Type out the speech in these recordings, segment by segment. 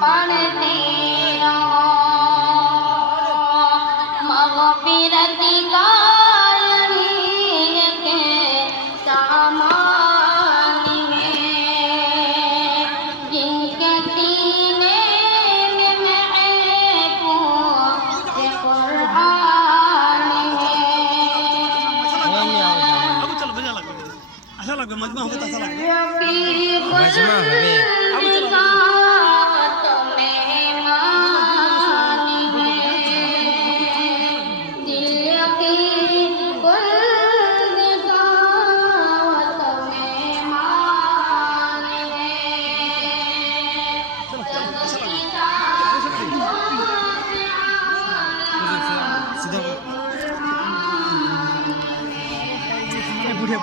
पढ़ते रहो मग़फ़िरत का सामान है जिनके सीने में महफूज़ क़ुरआन है। अच्छा लग मजमा होगा तो अच्छा लग मजमा হবে बुढ़िया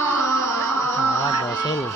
हाँ बस है